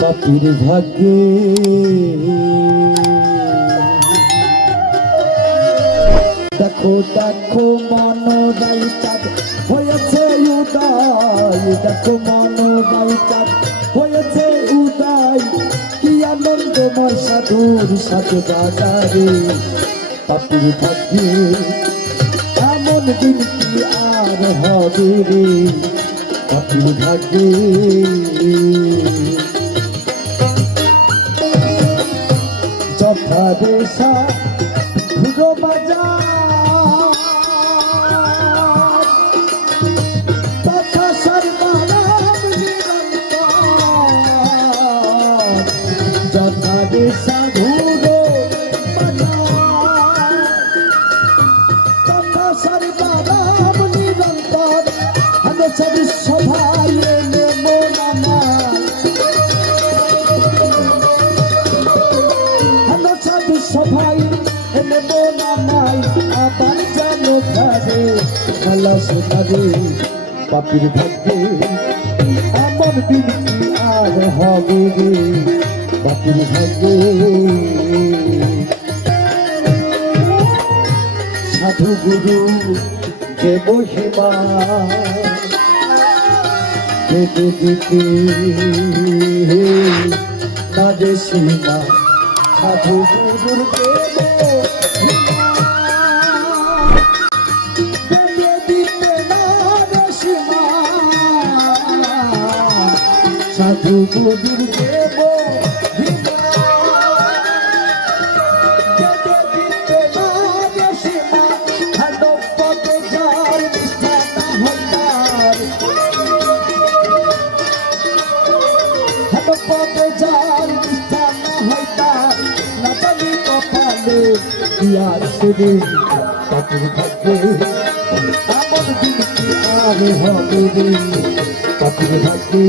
পাপির ভাগ্যে দেখো দেখো মনোদাই চাঁদ হয়েছে উদয়, দেখো মনোদাই চাঁদ হয়েছে উদয়, কি আনন্দময় সাধুর সাথে বাজারে। পাপির ভাগ্যে এমন দিন কি আর হবে রে, পাপির ভাগ্যে। যথা দেশা ঘুরো বাজার তথা সর্বনাম নিরন্তর, যথা দেশা ঘুরো বাজার তথা সর্বনাম নিরন্তর, হেমেছে বিশ্বভাই এলে মন আমার, হেমেছে বিশ্বভাই এলে মন আমায়, আবার যেন ঘরে খেলা শোনাবে। পাপির ভাগ্যে এমন দিন কি আর হবে রে, পাপির ভাগ্যে। সাধু গুরু যে মহিমা দিতে দিতে তাদের সীমা, সাধু গুরুর সাধু গুরুর দেব পাপির ভাগ্যে এমন দিন কি আর হবে রে, পাপির ভাগ্যে।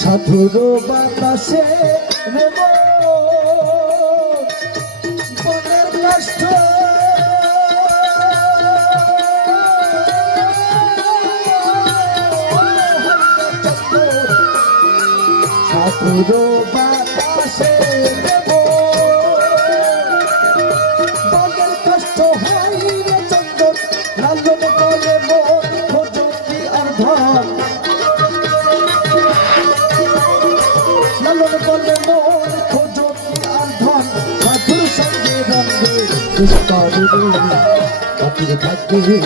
সাধুর বাতাসে মনের কষ্ট, সাধুর বাতাসে মনের কষ্ট হয় রে চন্দন, লালন করে মন খোঁজতি আর ধন, লালন করে মন খোঁজতি আর ধন, সাধুর সঙ্গে রঙ্গে পাপির ভাগ্যে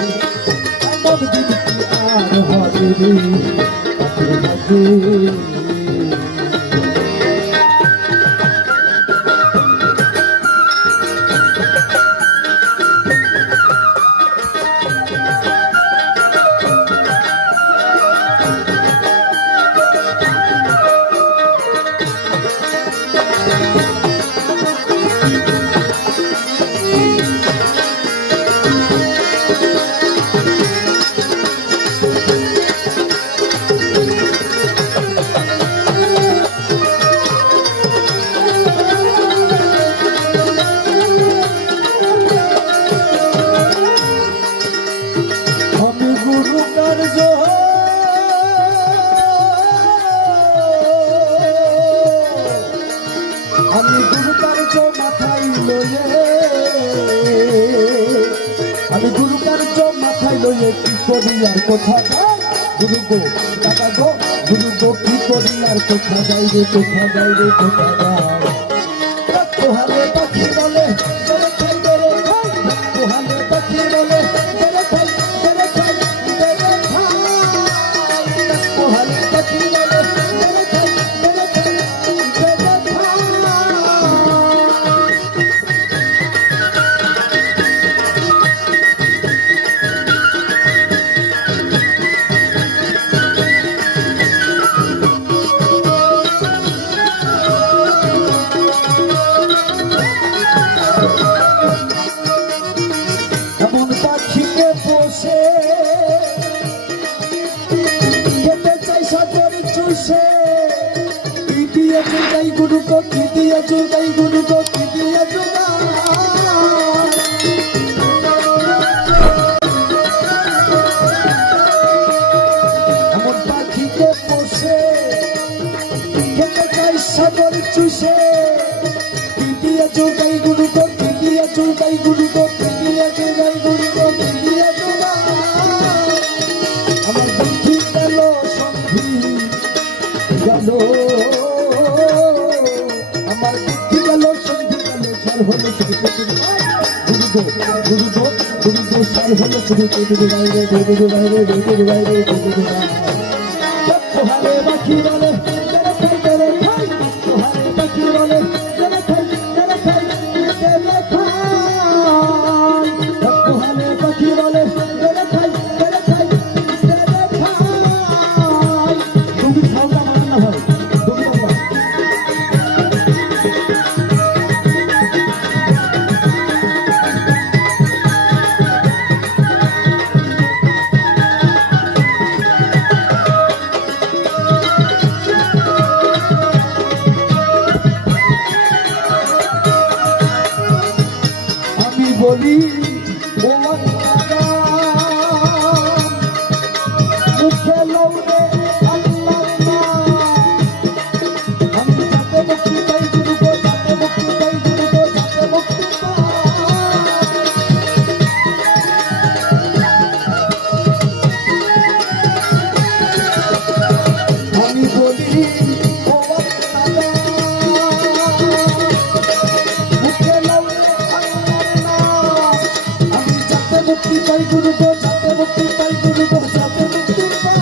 এমন দিন কি আর হবে রে, পাপির ভাগ্যে। আমি গুরু কার্য মাথায় লয়ে, আমি গুরু কার্য মাথায় লয়ে কি করি আর কোথা যাই গুরু গো দাদা গো, গুরু গো কি করি আর কোথা যাই রে, কোথা যাই রে, কোথা যাই। তোহালে পাখি বলে তোরে খাই তোরে খাই, তোহালে পাখি বলে তোরে খাই তোরে খাই তোরে খাই, তোহালে পাখি বলে তোরে খাই তোরে খাই তোরে খাই। যুগাই গুরু গো কি দিয়া যুগাই এমন পাখিকে পোষে খেতে চাই সাগর চুষে কি দিয়া যুগাই গুরু গো কি দিয়া যুগাই গুরু গো কি দিয়া যুগাই গুরু গো কি দিয়া যুগাই আমার বুদ্ধি গেল সন্ধি গেল আমার বুদ্ধি গেল সন্ধি গেল সার হলো শুধু গুরু গো গুরু গো গুরু গো সার হলো শুধু বাইরে বাইরে বাইরে বাইরে বাইরে তোহারে বাকি বলে যারা খাই যারা খাই তোহারে বাকি বলে যারা খাই যারা খাই যারা খাই তোহারে বাকি বলে যারা খাই যারা খাই যারা খাই তুমি সাউন্ডটা মানানো হয় তুমি বাবা বলি ও মুখে লৌরে আল্লাহ আমি যাতে মুক্তি পাই গুরু গো যাতে মুক্তি পাই গুরু গো যাতে মুক্তি পাই আমি বলি ও মুক্তি পাই গুরু গো যাতে মুক্তি পাই গুরু গো যাতে মুক্তি পাই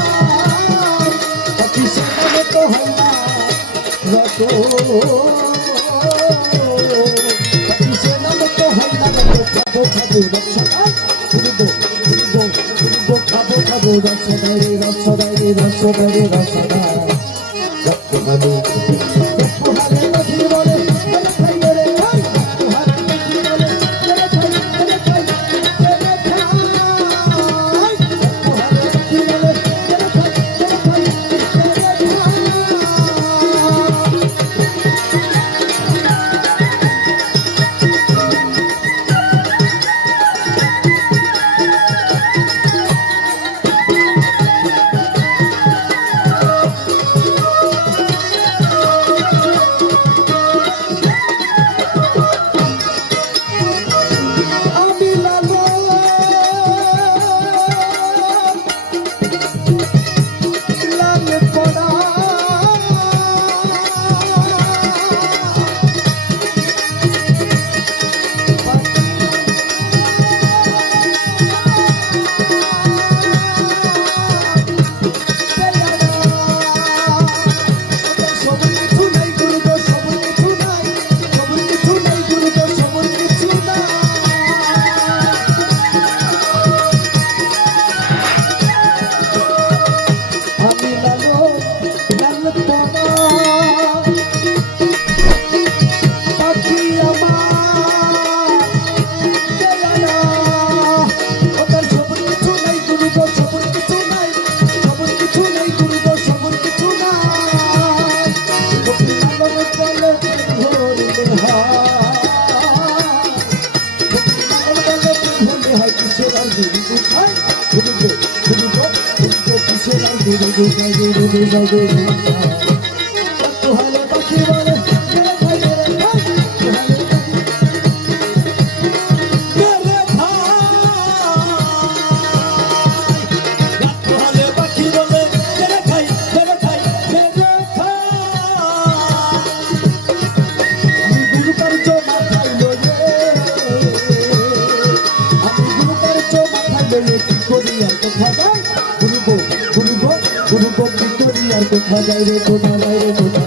অফিসে নামে তো হয় না রত অফিসে নামে তো হয় না খাবো খাবো রসদাই গুরু গো গুরু গো গুরু গো খাবো খাবো রসদাই রে রসদাই রে রসদাই রে রসদাই রসদাই তোহারে নাকি বলে খাই রে খাই তোহারে নাকি বলে খাই তোহারে পাখি বলে কোথা যায় রে কোথা যায় রে কোথা